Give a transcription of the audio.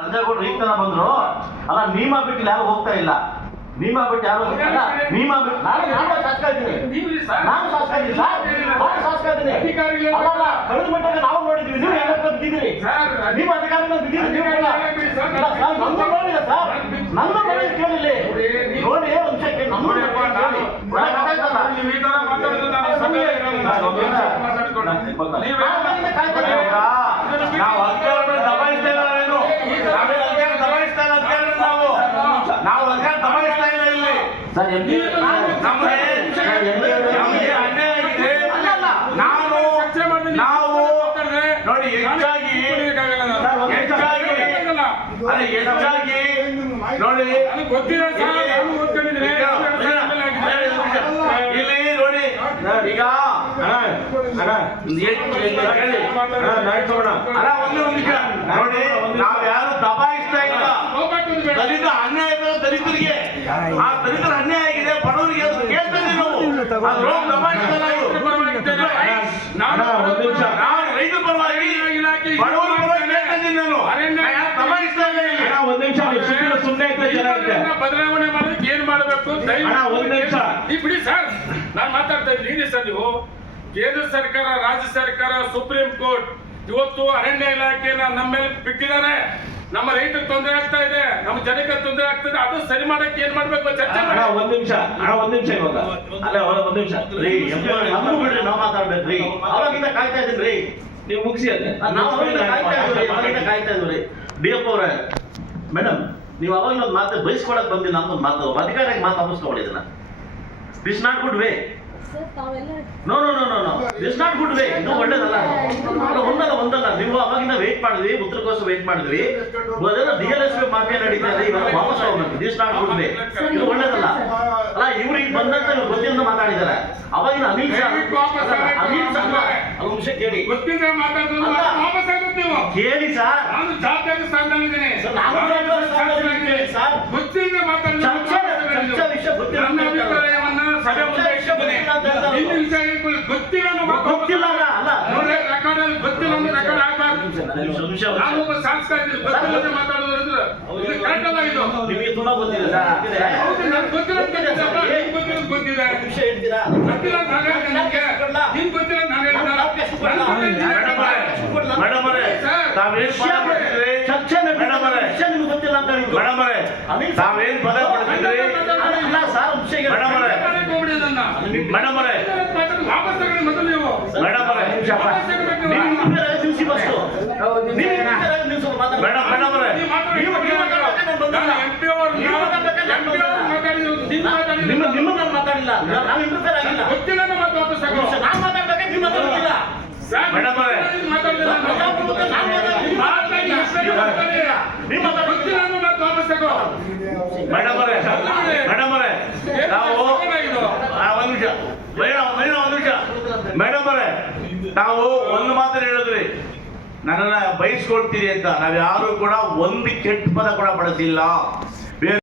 ರಂಜಾಗೌಡ್ರು ಈಗ ತನ ಬಂದ್ರು ಅಲ್ಲ ನೀಮ ಬಿಟ್ಟು ಯಾರು ಹೋಗ್ತಾ ಇಲ್ಲ ನೀಮ ಬಿಟ್ಟು ಯಾರು ಹೋಗ್ತಾ ನೀಮ ಬಿಟ್ಟು ನಾನು ನಾನು ಶಾಸಕ ಇದ್ದೀನಿ ನೀವು ಸರ್ ನಾನು ಶಾಸಕ ಇದ್ದೀನಿ ಸರ್ ನಾನು ಶಾಸಕ ಇದ್ದೀನಿ ಅಧಿಕಾರಿಗಳು- ಅಲ್ಲ, ಅಲ್ಲ, ಕಳೆದ ಮಟ್ಟಿಗೆ ನಾವು ನೋಡಿದ್ವಿ ನೀವು ಎಲ್ಲ ಬಿದ್ದಿದ್ದೀರಿ ಸರ್, ನೀವು ಬಿದ್ದಿದ್ದೀರಿ ಇಲ್ಲ, ಸರ್ ಸರ್ ನೋಡಿ ಕೇಳಿಲ್ಲ ನೋಡಿ ಒಂದು ನಮ್ಮ ನೀವು ಈ ತರ ನಾನು. ಮಾತಾಡ್ಕೊಂಡು. ನೀವು ನಾನು ಬಂದಿದ್ದೆ ಕಾಯ್ತಾ ಇದ್ದೀನಿ. ನಾವು ಅಧಿಕಾರವನ್ನು ದಬಾಯಿಸ್ತಾ ಇಲ್ಲ ನಾವೇನು ನಾವೇನು ಅಧಿಕಾರ ದಬಾಯಿಸ್ತಾ ಇಲ್ಲ ಅಂತ ಹೇಳಿದ್ರೆ ನಾವು ನಾವು ಅಧಿಕಾರ ದಬಾಯಿಸ್ತಾ ಇಲ್ಲ ಇಲ್ಲಿ. ಸರ್ ಎಂ ಪಿ ನಮಗೆ ನಮಗೆ ಅನ್ಯಾಯ ಆಗಿದೆ. ನಾನು ಚರ್ಚೆ ಮಾಡಿದ್ರೆ ನೀವು ನೋಡಿ ಹೆಚ್ಚಾಗಿ ಹೆಚ್ಚಾಗಿ ಕುಡಿಯಕ್ಕಾಗಲ್ಲ. ಅದೇ ಹೆಚ್ಚಾಗಿ ನೋಡಿ. ಇಲ್ಲಿ ನೋಡಿ ಈಗ ಅಲ್ಲ ಒಂದು ನಿಮಿಷ. ನೋಡಿ ನಾವು ಯಾರು ದಬಾಯಿಸ್ತಾ ಇಲ್ಲ ಹೋಗ್ಬೇಕು ಬೇಡ. ದಲಿತ ಅನ್ಯಾಯ ಇದೆ ದಲಿತರಿಗೆ ಆ ದಲಿತರ ಅನ್ಯಾಯ ಆಗಿದೆ ಬಡವರಿಗೆ ಅದು ಕೇಳ್ತಾ ಇದೀವಿ ನಾವು ಅದು ರೋಗ ದಬಾಯಿಸ್ತಾ ಇಲ್ಲ ಇದು. ಪರವಾಗಿದ್ದೇನೆ. ನಾನು ರೈತರ ಪರವಾಗಿ ಬಡವರ ಪರವಾಗಿ ನಾನು ಅರಣ್ಯ ನಾನು ಯಾರು ದಬಾಯಿಸ್ತಾ ಇಲ್ಲ. ಒಂದ್ ನಿಮಿಷ ಸುಮ್ಮನೆ ಬದಲಾವಣೆ ಮಾಡೋದಕ್ಕೆ ಏನ್ ಮಾಡಬೇಕು? ಅಣ್ಣ, ಒಂದ್ ನಿಮಿಷ. ಈ ಬಿಡಿ ಸರ್ ನಾನು ಮಾತಾಡ್ತಾ ಇದ್ದೀನಿ. ಇದೆ ಸರ್ ನೀವು. ಕೇಂದ್ರ ಸರ್ಕಾರ ರಾಜ್ಯ ಸರ್ಕಾರ ಸುಪ್ರೀಂ ಕೋರ್ಟ್ ಇವತ್ತು ಅರಣ್ಯ ಇಲಾಖೆನ ನಮ್ಮ ಮೇಲೆ ಬಿಟ್ಟಿದ್ದಾರೆ. ನಮ್ಮ ರೈತರಿಗೆ ತೊಂದರೆ ಆಗ್ತಾ ಇದೆ ನಮ್ಮ ಜನಕ್ಕೆ ತೊಂದರೆ ಆಗ್ತದೆ ಅದು ಸರಿ ಮಾಡಕ್ಕೆ ಏನ್ ಮಾಡ್ಬೇಕು ಚರ್ಚೆ ಒಂದ್ ನಿಮಿಷ ಅಣ್ಣ ಒಂದ್ ನಿಮಿಷ ಇವಾಗ. ಅಲ್ಲ ಒಂದ್ ಒಂದ್ ನಿಮಿಷ. ರೀ ನಮಗೂ ಬಿಡ್ರಿ ನಾವು ಮಾತಾಡ್ಬೇಕ್ರಿ ಅವಾಗಿಂದ ಕಾಯ್ತಾ ಇದ್ದೀನಿ ರೀ. ನೀವು ಮುಗಿಸಿ ಅದೇ ನಾವು ಅವಾಗಿಂದ ಕಾಯ್ತಾ ಇದ್ರಿ ಅವಾಗಿಂದ ಕಾಯ್ತಾ ಇದ್ವಿ ಡಿ ಎಫ್ ಅವರೇ ಮೇಡಮ್ ನೀವು ಅವಾಗ ಒಂದು ಮಾತು ಬಯಸ್ಕೊಳಕ್ ಬಂದಿಲ್ಲ ಅಂತ ಒಂದು ಮಾತು ಅಧಿಕಾರಿಗೆ ಮಾತು ಅನ್ನಿಸ್ಕೊಳ್ಳಿ ಇದನ್ನ. This not good way sir ತಾವೆಲ್ಲ no no no no not good way ಇದು ಒಳ್ಳೇದಲ್ಲ. ಒಂದಲ್ಲ ಒಂದಲ್ಲ. ನೀವು ಅವಾಗಿಂದ ವೇಟ್ ಮಾಡಿದ್ವಿ ಉತ್ತರಕ್ಕೋಸ್ಕರ ವೇಟ್ ಮಾಡಿದ್ವಿ. ಅದೆಲ್ಲ D L S P mafia ನಡೀತಾ ಇದೆ ಇವಾಗ ವಾಪಸ್ ಹೋಗ್ಬೇಕು. ದಿಸ್ ನಾಟ್ ಗುಡ್ ವೇ ಇದು ಒಳ್ಳೇದಲ್ಲ. ಅಲ್ಲ ಇವ್ರಿಗೆ ಬಂದಂತ ಇವ್ರು ಗೊತ್ತಿಂದ ಮಾತಾಡಿದ್ದಾರೆ. ಅವಾಗಿನ ಅನಿಲ್ ಶಾ. ಅನಿಲ್ ಶಾ ಅದು ನಿಮಿಷ ಕೇಳಿ. ಗೊತ್ತಿದ್ರೆ ಮಾತಾಡೋದು ವಾಪಸ್ ಆಗುತ್ತೆ ನೀವು. ಕೇಳಿ ಸರ್. ನಾನು ಜವಾಬ್ದಾರಿ ಸ್ಥಾನದಲ್ಲಿದ್ದೀನಿ ಸರ್, ನಾನು ಜವಾಬ್ದಾರಿ ಸ್ಥಾನದಲ್ಲಿದ್ದೀನಿ, ಸರ್. ಗೊತ್ತಿದ್ರೆ ಮಾತಾಡೋದು ಚರ್ಚೆ- ಚರ್ಚೆ ವಿಷಯ ಗೊತ್ತಿಲ್ಲ ನನ್ನ ಅಭಿಪ್ರಾಯವನ್ನ ಸಭೆ ಮುಂದೆ ಇಟ್ಟಿದ್ದೀನಿ ಇನ್ನು ವಿಷಯ ಹೇಳ್ಕೊಳ್ಳಿ. ಗೊತ್ತಿಲ್ಲ ಗೊತ್ತಿಲ್ಲ ರೆಕಾರ್ಡ್ ಅಲ್ಲಿ. ಗೊತ್ತಿಲ್ಲ ಅಂದ್ರೆ ರೆಕಾರ್ಡ್ ಆಗ್ಬಾರ್ದು ಸಂಶಯ ನಿಮಿಷ, ನಾನು ಒಬ್ಬ ಶಾಸಕ ಇದ್ದೀನಿ ಗೊತ್ತಿಲ್ಲದೆ ಮಾತಾಡೋದ್ರಿಂದ ಇದು ಕರೆಕ್ಟ್ ಅಲ್ಲ ಇದು. ನಿಮಗೆ ತುಂಬಾ ಗೊತ್ತಿದೆ ಸರ್. ಹೌದು ನನ್ಗೆ ಗೊತ್ತಿಲ್ಲ ಗೊತ್ತಿಲ್ಲ. ಗೊತ್ತಿಲ್ಲ ಗೊತ್ತಿದೆ ಗೊತ್ತಿಲ್ಲ. ನಿಮ್ಗೆ. ಗೊತ್ತಿಲ್ಲ ಅಂತ ನಾನು ಹೇಳ್ತೀನಿ. ಮೇಡಮ್ ಅವರೇ ಮೇಡಮ್ ಅವರೇ ತಾವೇನ್ ಪದ ಪಡ್ತಿದ್ರಿ ಚರ್ಚೆ ಮೇಡಮ್ ಅವರೇ ವಿಷಯ ನಿಮ್ಗೆ ಹೇಳಿದ್ದು ಮೇಡಮ್ ಅವರೇ ತಾವೇನ್ ಪದ ಹೇಳಿ. ಮೇಡಮ್ ಅವರೇ. ಮೇಡಮ್ ಅವರೇ. ವಾಪಸ್ ತಗೊಳ್ಳಿ ಮೊದಲು ನೀವು. ಮೇಡಮ್ ಅವರೇ. ಮೇಡಮ್ ಮೇಡಮ್ ಅವರೇ. ನಿಮ್ಮ ನಿಮ್ಮ ನಾನು ಮಾತಾಡಿಲ್ಲ. ನಾವು ಇಂಟರ್ಫೇರ್ ಆಗಿಲ್ಲ. ಗೊತ್ತಿಲ್ಲ ಅನ್ನೋ ವಾಪಸ್ ನಾನು ಮಾತಾಡ್ತಿಲ್ಲ ಸಾಕು. ಮೇಡಮ್ ಅವರೇ. ಮಾತಾಡಿಲ್ಲ ನಾನು. ನೀವು ಮಾತಾಡಿ. ಗೊತ್ತಿಲ್ಲ ಅನ್ನೋ ಮಾತು ವಾಪಸ್ ತಗೋ. ಮೇಡಮ್ ಅವರೇ ಮೇಡಮ್ ಅವರೇ ನಾವು ಏನಾಗಿದ್ದು? ಆ, ಒಂದ್ ನಿಮಿಷ ಮೇಡಮ್ ಅವರೇ, ನಾವು ಒಂದು ಮಾತ್ರ ಹೇಳಿದ್ರಿ ನನ್ನನ್ನ ಬಯಸ್ಕೊಳ್ತೀರಿ ಅಂತ. ನಾವ್ಯಾರು ಕೂಡ ಒಂದು ಕೆಟ್ಟ ಪದ ಕೂಡ ಬಳಸಿಲ್ಲ.